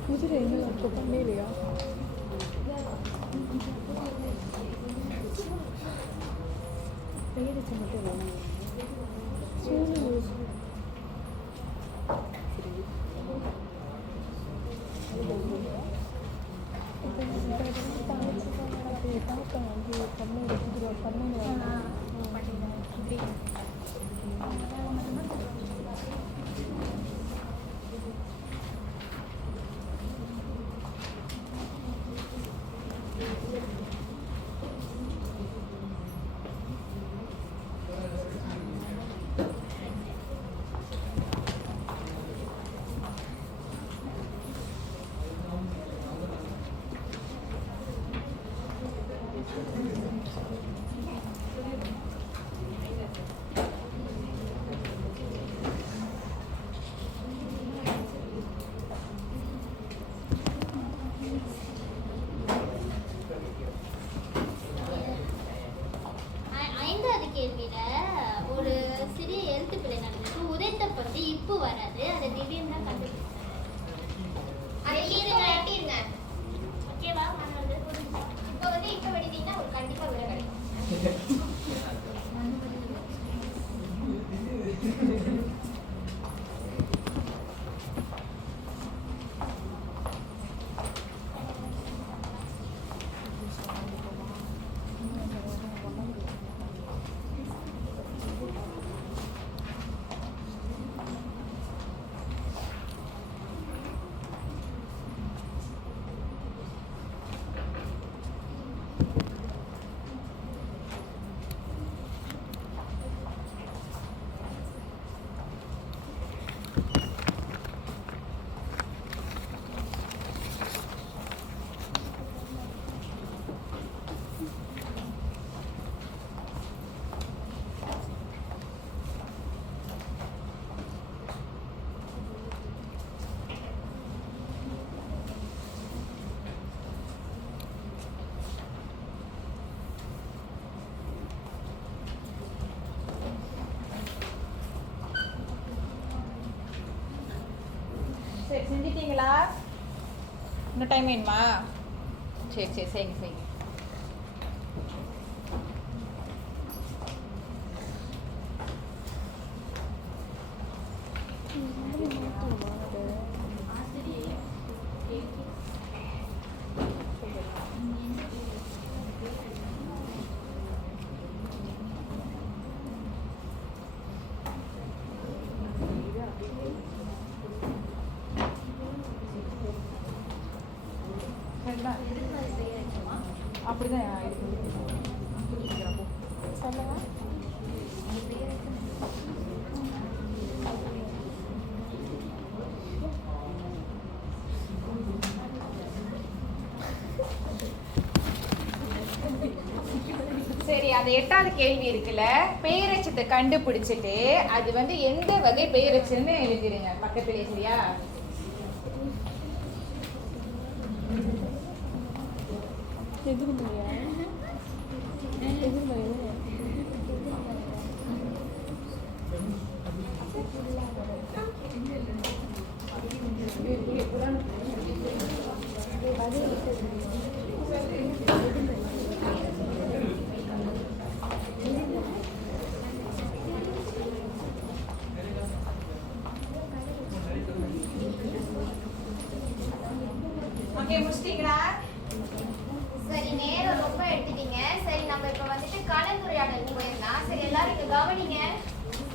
குதிரை என்ன இப்போ பண்ணலையா பெயர் வச்ச மட்டும் வேணும் ஐந்தாவது கேள்வியில ஒரு சிறிய எழுத்து பிழை நடந்தது. உதைத்த பத்தி இப்பு வராது, அதை திடீர்னு தான் கண்டுபிடிச்சேன். அதை வெட்டிருங்க. ஓகேவா மாணவர்கள் புரிஞ்சுச்சா? இப்போ வந்து இப்போ வெட்டிட்டீங்கன்னா ஒரு கண்டிப்பா விட கிடைக்கும். சரி செஞ்சிட்டீங்களா? இன்னும் டைம் வேணுமா? சரி சரி செய்யுங்க செய்யுங்க. அப்படிதான் சொல்லுங்க. சரி, அந்த 8வது கேள்வி இருக்குல்ல, பெயரெச்சத்தை கண்டுபிடிச்சிட்டு அது வந்து எந்த வகை பெயரெச்சன்னு எழுதிருங்க பக்கத்துலயே. சரியா? ஓகே, முடிச்சிட்டீங்களா? சரி, நேரம் ரொம்ப எடுத்துட்டீங்க. சரி, நம்ம இப்ப வந்துட்டு கலந்துரையாடல் போயிடலாம். சரி, எல்லாரும் இங்க கவனிங்க.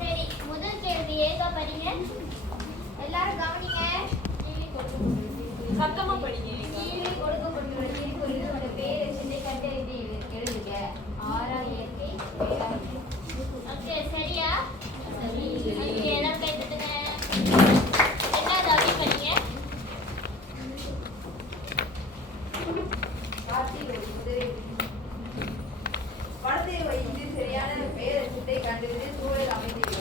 சரி, முதல் கேள்வி ஏதா படிங்க. எல்லாரும் கவனிங்க. சத்தமா படிங்க. கீழே கொடுக்கப்பட்டுள்ள திருக்குறளில் ஒரு பெயரெச்சத்தை கண்டறிந்து எழுதுக. ஆறா இயற்கை பேராண்மை. ஓகே, சரியா? சரி. ஓகே, எல்லாரும் கை தட்டுங்க. என்னது அப்படி படிங்க. காட்டில் ஒரு குதிரை படத்தை வைத்து சரியான பெயரெச்சத்தை கண்டறிந்து சூழல் அமைந்திருக்க.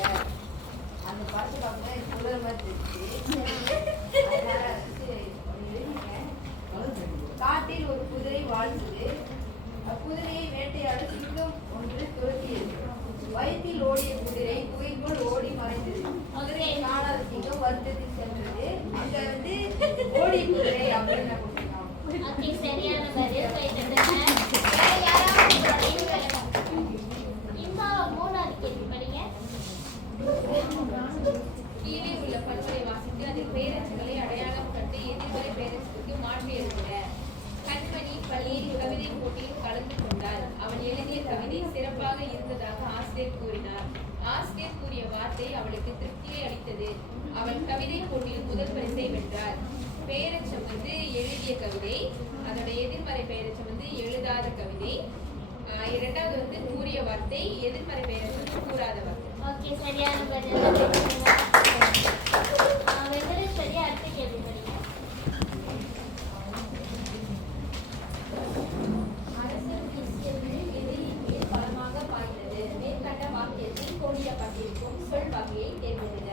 அந்த படத்தை பார்க்கும்போது சூழல் மாதிரி காட்டில் ஒரு குதிரை வாழ்ந்தது. அக்குதிரையை வேட்டையாட சிங்கம் ஒன்று துரத்தியது. வயிற்றில் ஓடிய குதிரை ஆசிரியர் கூறினார். ஆசிரியர் கூறிய வார்த்தை அவளுக்கு திருப்தியை அளித்தது. அவள் கவிதை போட்டியில் முதல் பரிசை வென்றார். பெயரெச்சம் வந்து எழுதிய கவிதை, அதோட எதிர்மறை பெயரெச்சம் வந்து எழுதாத கவிதை. இரண்டாவது வந்து கூறிய வார்த்தை, எதிர்மறை பெயரெச்சம் கூறாத வார்த்தை. ஓகே, சரியான பதில். வெங்கடேஸ்வரி, அடுத்த கேள்வி படிங்க. அரசன் வீசியது எதிரின் மேல் பலமாக பாய்ந்தது. மேற்கண்ட வாக்கியத்தில் கோடிடப்பட்டிருக்கும் சொல் வகையை தேர்ந்தெடுங்க.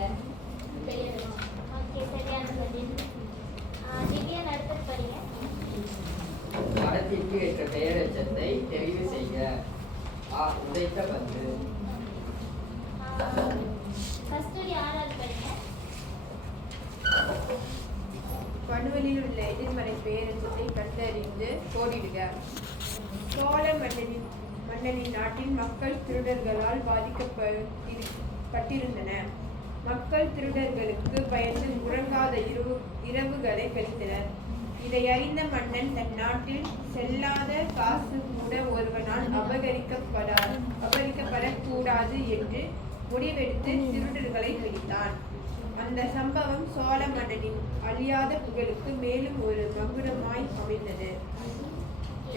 பெயரெச்சம். ஓகே, சரியான பதில். திவ்யன், அடுத்தது படிங்க. படத்திற்கு ஏற்ற பெயரெச்சத்தை தெரிவு செய்க. உதைத்த பந்து. கஸ்தூரி, ஆறாவது படிங்க. பணுவலில் உள்ள எதிர்மறை பெயரெச்சத்தை கண்டறிந்து கோடிடுக. சோழ மன்னனின் நாட்டில் மக்கள் திருடர்களால் பாதிக்கப்பட்டிருந்தன. மக்கள் திருடர்களுக்கு பயந்து உறங்காத இரவுகளை கழித்தனர். இதை அறிந்த மன்னன் தன் நாட்டில் செல்லாத காசு கூட ஒருவனால் அபகரிக்கப்படக்கூடாது என்று முடிவெடுத்து திருடர்களை பிடித்தான். அந்த சம்பவம் சோழ மன்னனின் அழியாத புகழுக்கு மேலும் ஒரு மகுடமாய் அமைந்தது.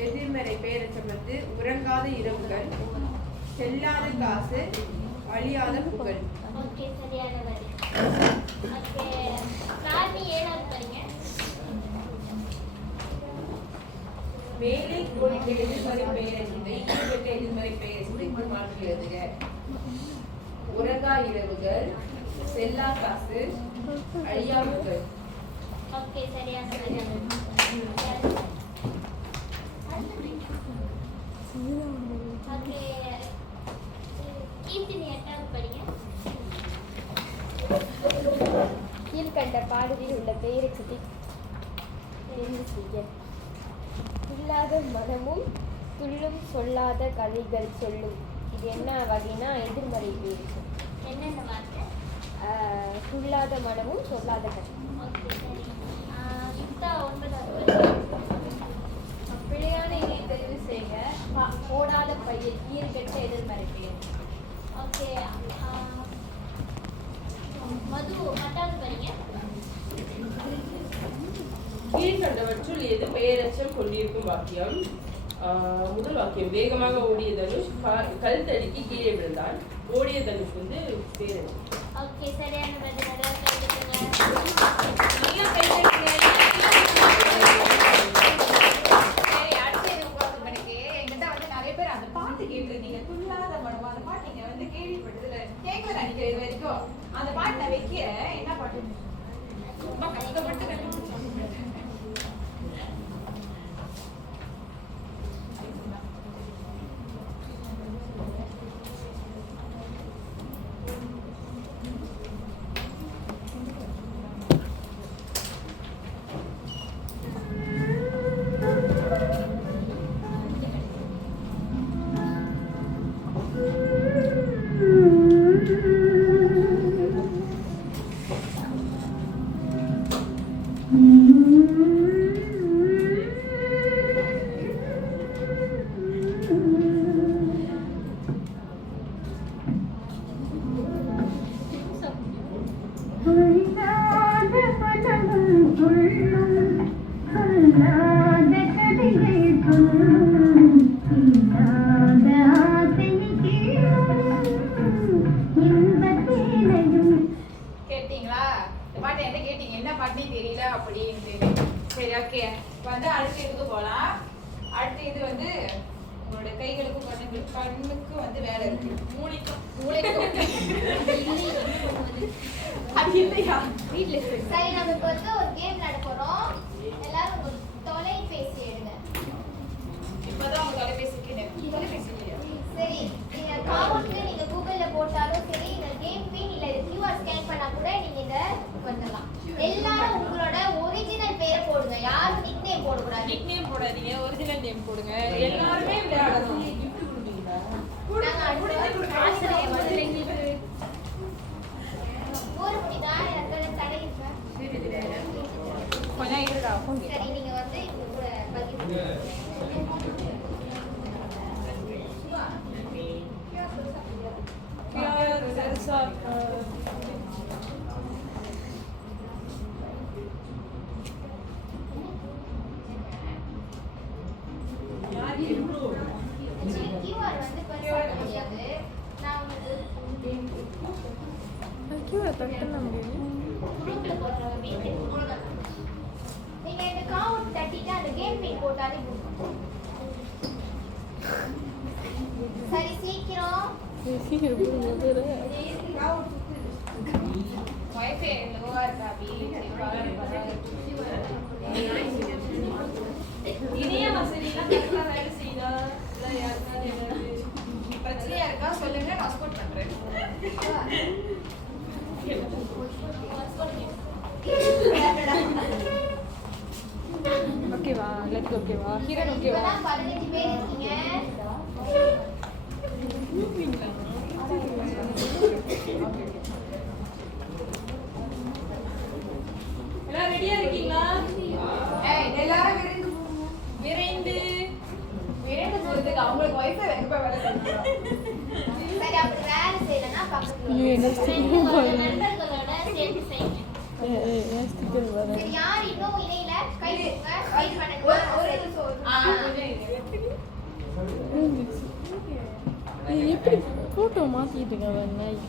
எதிர்மறை பெயரெச்சம் வந்து உறங்காத இரவுகள், செல்லாத காசு, அழியாத புகழ். ஓகே, சரியான பதில். ஓகே, ராணி, ஏழாவது படிங்க. மேலே கொடுத்த எதிர்மறை பெயரெச்சத்தை ஈடுபட்ட எதிர்மறை பெயரெச்சத்திற்கு மாற்றி எழுதுக. உறங்கா இரவுகள், செல்லா காசு, அழியா புகழ். ஓகே, சரியான பதில். ஓகே, கீர்த்தினி, எட்டாவது படிங்க. கீழ்கண்ட பாடலில் உள்ள பெயரெச்சத்தை தெரிவு செய்ய. இல்லாத மனமும் துள்ளும் சொல்லாத கதைகள் சொல்லும். இது என்ன வகைனா எதிர்மறை பெயரெச்சம். என்னென்ன வார்த்தை? துள்ளாத மனமும் சொல்லாத கதை. ஓகே, சரி. யுக்தா, ஒன்பதாவது படிங்க. பிழையான இதை தெரிவு செய்க. போடாத பையில் ஈர்கெட்ட எதிர்மறை பெயர். ஓகே, மது, பத்தாவது படிங்க. கீழ்கண்டவற்றுள் எது பெயரெச்சம் கொண்டிருக்கும் வாக்கியம்? முதல் வாக்கியம், வேகமாக ஓடிய தனுஷ் கல் தடுக்கி கீழே விழுந்தான். ஓடிய தனுஷ் வந்து பெயரெச்சம். ஓகே, சரியான பதில். நல்லா கேட்டுக்கோங்க. சரி, அடுத்தது உங்களுக்கு எனக்கு எங்கிட்ட வந்து நிறைய பேர் அந்த பாட்டு கேட்டிருந்தீங்க. துள்ளாத மனம், அந்த பாட்டு நீங்க வந்து கேள்விப்பட்டதுல கேட்கல நினைக்கிறேன் இது வரைக்கும். அந்த பாட்டு நான் வைக்கிறேன். என்ன பாட்டு? ரொம்ப கஷ்டப்பட்டு கண்டுபிடிச்சேன். கேட்டீங்களா? இந்த பாட்டு என்ன கேட்டீங்க? என்ன பாட்டுனே தெரியல அப்படின்ட்டு. சரி, ஓகே. வந்து அடுத்த இதுக்கு போலாம். அடுத்த இது வந்து உங்களோட கைகளுக்கும் கண்ணுக்கு வந்து வேலை இருக்கு. மூளைக்கும் அது இல்லையா? வீட்டுல இருக்கு. சரி, நம்ம இப்போ வந்து ஒரு கேம் நட போறோம். எல்லாரும் உங்க தொலைபேசி எடுங்க. இப்பதான் உங்க தொலைபேசி இல்லையா? சரி, நீங்க அக்கவுண்ட்ல நீங்க கூகுள்ல போட்டாலும் சரி, இந்த கேம் பின் இல்ல QR ஸ்கேன் பண்ணா கூட நீங்க இத பண்ணலாம். எல்லாரும் உங்களோட ஒரிஜினல் பேரை போடுங்க. யாரும் நிக் நேம் போட கூடாது. நிக் நேம் போடாதீங்க, ஒரிஜினல் நேம் போடுங்க. எல்லாரும் விளையாடணும். நாங்க அடுத்து ஆசிரியர் வந்து ஒரு முடிதா எனக்கு தடை இருக்கு. கொஞ்சம் இருடா. சரி, நீங்க வந்து இவங்க கூட பகிர்ந்து சார் QR வந்து பெருசா பண்ண முடியாது. நான் உங்களுக்கு குரூப்ல போடுறேன் வீட்டு. நீங்க இந்த கவுண்ட் தட்டிட்டு அந்த கேம் பின் போட்டாலே போதும். சரி சீக்கிரம். வைஃபை லோவா இருக்கா இணைய வசதியெல்லாம் கரெக்டா வேலை செய்யுதா இல்லை யாருக்காவது ஏதாவது பிரச்சனையா இருக்கா சொல்லுங்க நான் சப்போர்ட் பண்றேன். ஓகேவா லெட்ஸ் ஓகேவா ஹீரோன் ஓகேவா இப்பதான் 15 பேர் இருக்கீங்க. எல்லாம் ரெடியா இருக்கீங்களா? எல்லாரும் விரைந்து போறதுக்கு அவங்களுக்கு வைஃபை எங்க போய் வேலை செய்யணும். சரி அப்படி வேலை செய்யலன்னா பக்கத்துல ஐயோ, என்ன நண்பர்களோட சேர்ந்து செய்யுங்க. சரி யார் இன்னும் இணையில கை தூக்குங்க. வெயிட் பண்ணுங்க. எப்படி போட்டோ மாத்திட்டுங்க நாய்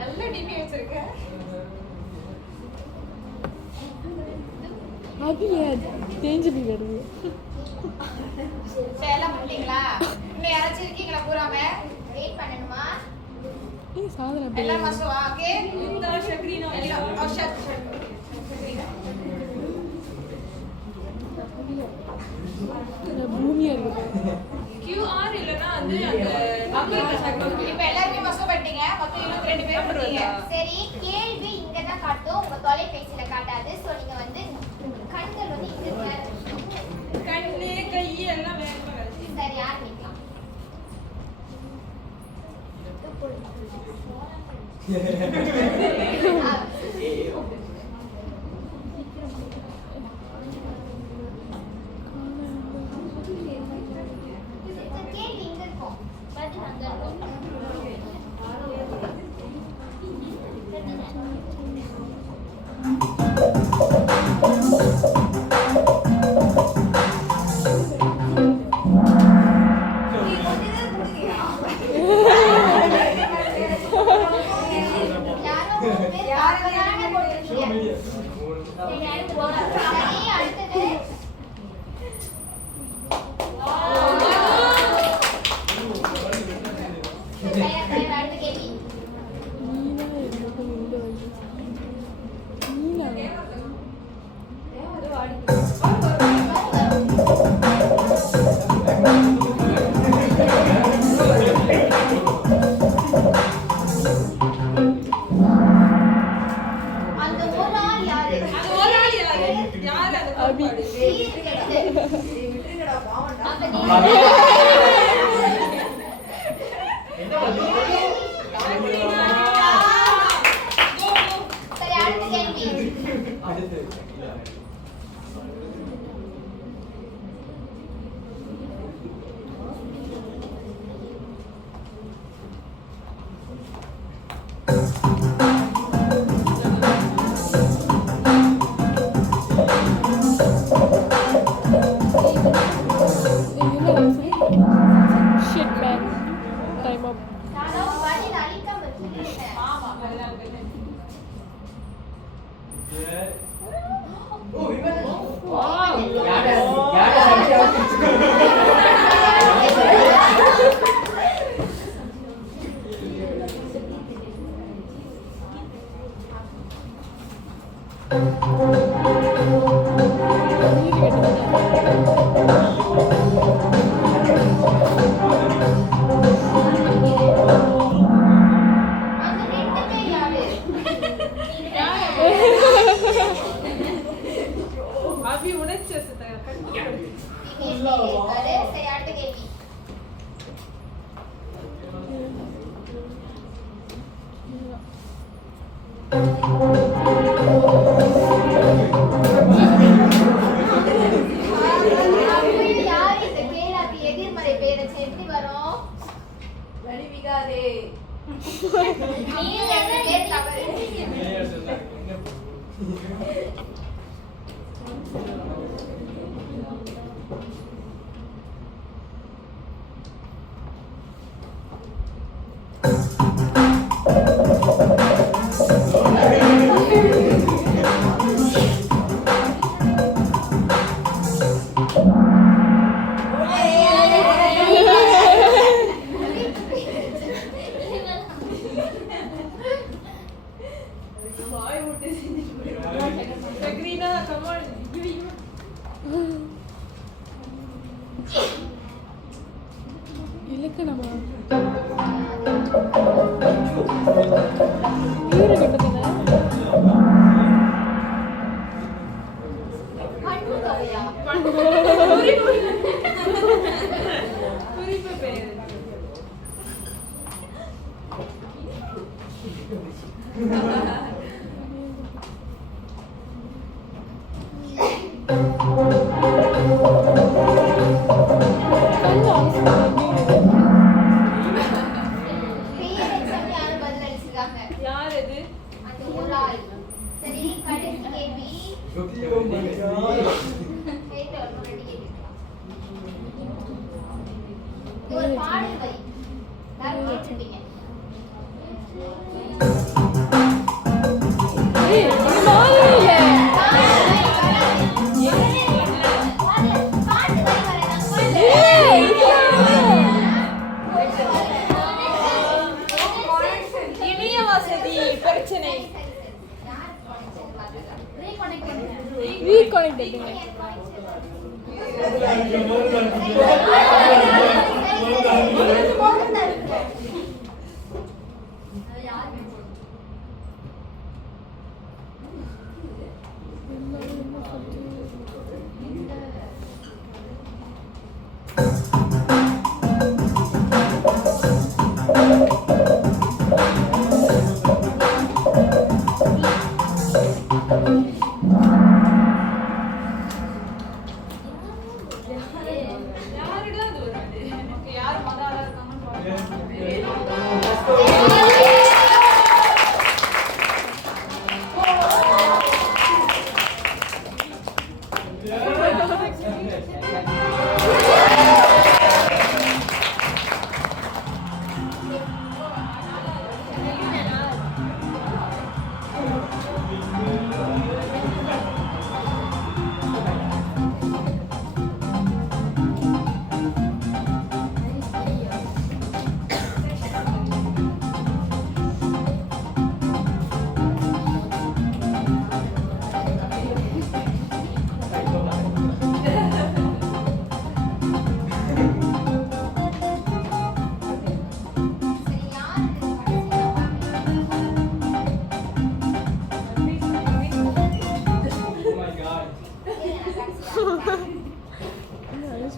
நல்ல டிபி வச்சிருக்க. அப்படியே தேஞ்சு போய் வருது சரி எல்லாம் பண்ணிட்டீங்களா? இன்னும் யாராச்சும் இருக்கீங்களா பூராம? வெயிட் பண்ணணுமா? சாதனை எல்லாம் மஸ்ட் ஓகே. இந்த ஷக்ரீனா எல்லாம் ஷட் பூமியா இருக்கு QR இல்லனா வந்து அந்த இப்ப எல்லாரும் மஸ்ட் பண்ணிட்டீங்க. மொத்தம் 22 பேர் இருக்கீங்க. சரி கேள்வி இங்க தான் காட்டும். உங்க தொலைபேசியில காட்டாது. சோ நீங்க வந்து கண்கள் வந்து இங்க இருக்கணும். கண்ணு கை எல்லாம் வேகமா வேலை செய்யும். சரி ஆரம்பிக்கலாம். கேள்வி இங்க இருக்கும். பதில் அங்க இருக்கும். அபி உணர்ச்சி வசத்தை Sagrina, come on. Give me. இலக்கணமா இவரு கிட்டதுங்க பண்பு தொகையா? குறிப்பு பெயர். பேரெச்சம் யாரும் பதில் அளிச்சிருக்காங்க? யார் இது? அந்த ஒரு ஆள். சரி, கடைசி கேள்வி. கேட்டு ஒரு முன்னாடி கேட்டுக்கலாம். இது ஒரு பாடல் வரி. எல்லாரும் கேட்டிருப்பீங்க. இணைய வசதி பிரச்சனை. ரீகனெக்ட் யாருடா அது ஒரு ஆளு? Okay, யாரு மொத ஆளா இருக்காங்கன்னு பார்க்கலாம்.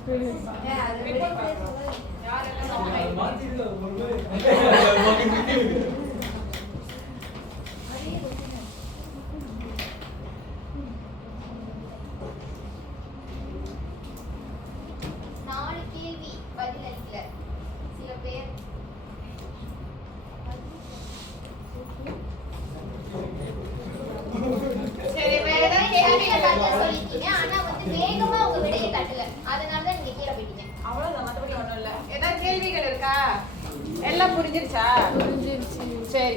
சரி, யார் இது? நாலு கேள்வி பதில் அளிக்கல. சில பேர் சரி, வேற ஏதாவது கேள்வி சரியா பதில் சொல்லிட்டீங்க. ஆனா வந்து வேகமா உங்க விடையை தட்டல. அதனாலதான் நீங்க கீழே போயிட்டீங்க. அவ்வளவுதான், மத்தபடி ஒண்ணும் இல்ல. ஏதாவது கேள்விகள் இருக்கா? எல்லாம் புரிஞ்சிருச்சா? சரி,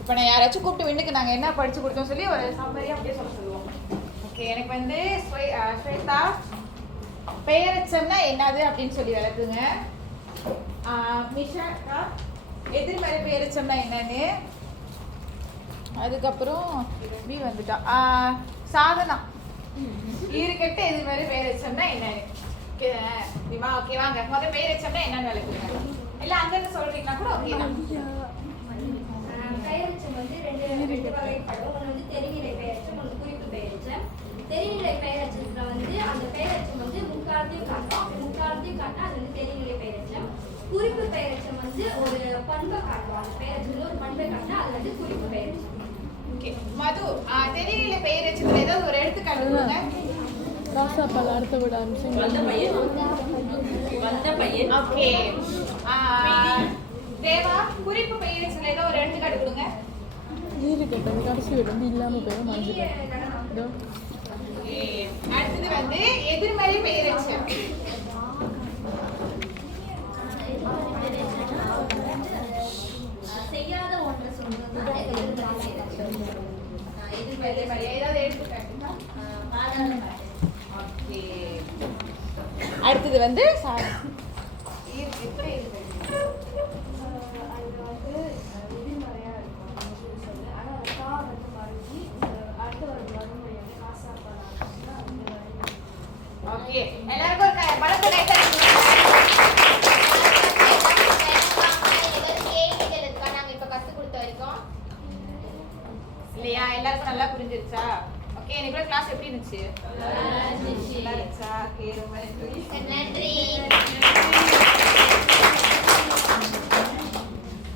இப்போ நான் யாராச்சும் கூப்பிட்டு விண்ணுக்கு நாங்க என்ன படிச்சு கொடுத்தோம் சொல்லி ஒரு சம்மரியா அப்படியே சொல்லுவோம். ஓகே, எனக்கு வந்து ஸ்வேதா பெயரச்சம்னா என்னது அப்படின்னு சொல்லி விளக்குங்க. மிஷாக்கா எதிர்மறை பெயரச்சம்னா என்னன்னு, அதுக்கப்புறம் பி வந்துட்டா. சாதனா ஈறுகெட்ட எதிர்மறை பெயரச்சம்னா என்னன்னு. ஓகே, வாங்க முதல்ல பெயரச்சம்னா என்னன்னு விளக்குங்க. இல்ல அங்கிருந்து சொல்றீங்கன்னா கூட ஓகே தான். பெயரெச்சம் வந்து ரெண்டு வகைப்படும். ஒன்று வந்து தெரிநிலை பெயரெச்சம், ஒன்று குறிப்பு பெயரெச்சம். தெரிநிலை பெயரெச்சத்துல வந்து அந்த பெயரெச்சம் வந்து முக்காலத்தையும் காட்டும். அப்படி முக்காலத்தையும் காட்டினா அது வந்து தெரிநிலை பெயரெச்சம். குறிப்பு பெயரெச்சம் வந்து ஒரு பண்பை காட்டும். அந்த பெயரெச்சத்துல ஒரு பண்பை காட்டினா அது வந்து குறிப்பு பெயரெச்சம். ஓகே, மது தெரிநிலை பெயரெச்சத்துல ஏதாவது ஒரு எடுத்துக்காட்டு கொடுங்க. ராசாப்பால் அடுத்த விட ஆரம்பிச்சு வந்த பையன். ஓகே, தேவா குறிப்பு பெயரெச்சத்துல ஏதோ ஒரு எடுத்துக்காட்டு கொடுங்க. இருக்கட்டும் அந்த கடைசி வந்து இல்லாமல் போயிடும் மறந்துட்டேன் இதோ. Okay. அடுத்தது வந்து எதிர்மறை பெயரெச்சம். செய்யாத ஒன்றை சொல்றது எதிர்மறை ஏதாவது எடுத்துக்காட்டுமா? Okay. அடுத்தது வந்து அது வந்து எதிர்மறையாக இருக்கும் அப்படின்னு சொல்லி ஆனால் அந்த கா வந்து மறைஞ்சி அடுத்த வர முடியாது காசாக ஓகே எல்லாருக்கும் ஒரு பலத்த கை தட்டுங்க. கேள்விகள் இருக்கா நாங்க இப்ப கத்து கொடுத்த வரைக்கும்? இல்லையா எல்லாருக்கும் நல்லா புரிஞ்சிருச்சா? ஓகே இன்னைக்கு கிளாஸ் எப்படி இருந்துச்சு? நல்லா இருந்துச்சா? ஓகே ரொம்ப நன்றி. நன்றி.